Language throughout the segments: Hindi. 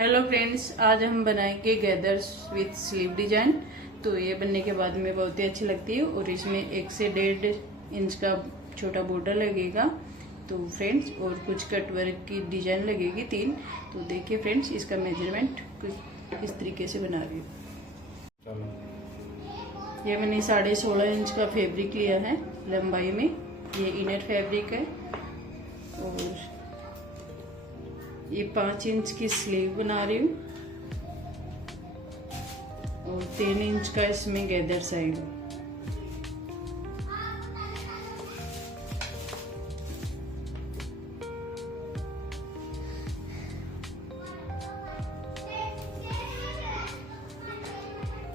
हेलो फ्रेंड्स, आज हम बनाएंगे गैदर्स विथ स्लीव डिजाइन। तो ये बनने के बाद में बहुत ही अच्छी लगती है और इसमें 1 से 1.5 इंच का छोटा बॉर्डर लगेगा। तो फ्रेंड्स, और कुछ कट वर्क की डिजाइन लगेगी 3। तो देखिए फ्रेंड्स, इसका मेजरमेंट कुछ इस तरीके से बना रही हूँ। ये मैंने 16.5 इंच का फैब्रिक लिया है लंबाई में। ये इनर फैब्रिक है और ये 5 इंच की स्लीव बना रही हूँ और 3 इंच का इसमें गैदर साइड।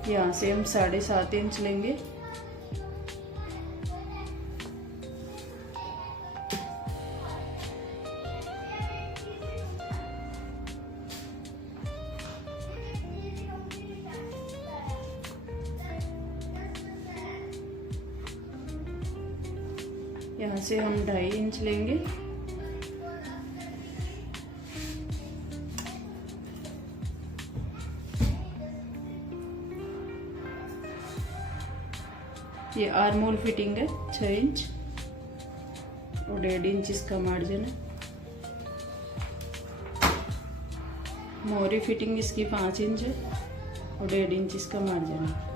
यहाँ से हम 7.5 इंच लेंगे। यहाँ से हम 2.5 इंच लेंगे। ये आर्म होल फिटिंग है 6 इंच और 1.5 इंच इसका मार्जिन है। मोहरी फिटिंग इसकी 5 इंच है और 1.5 इंच इसका मार्जिन है।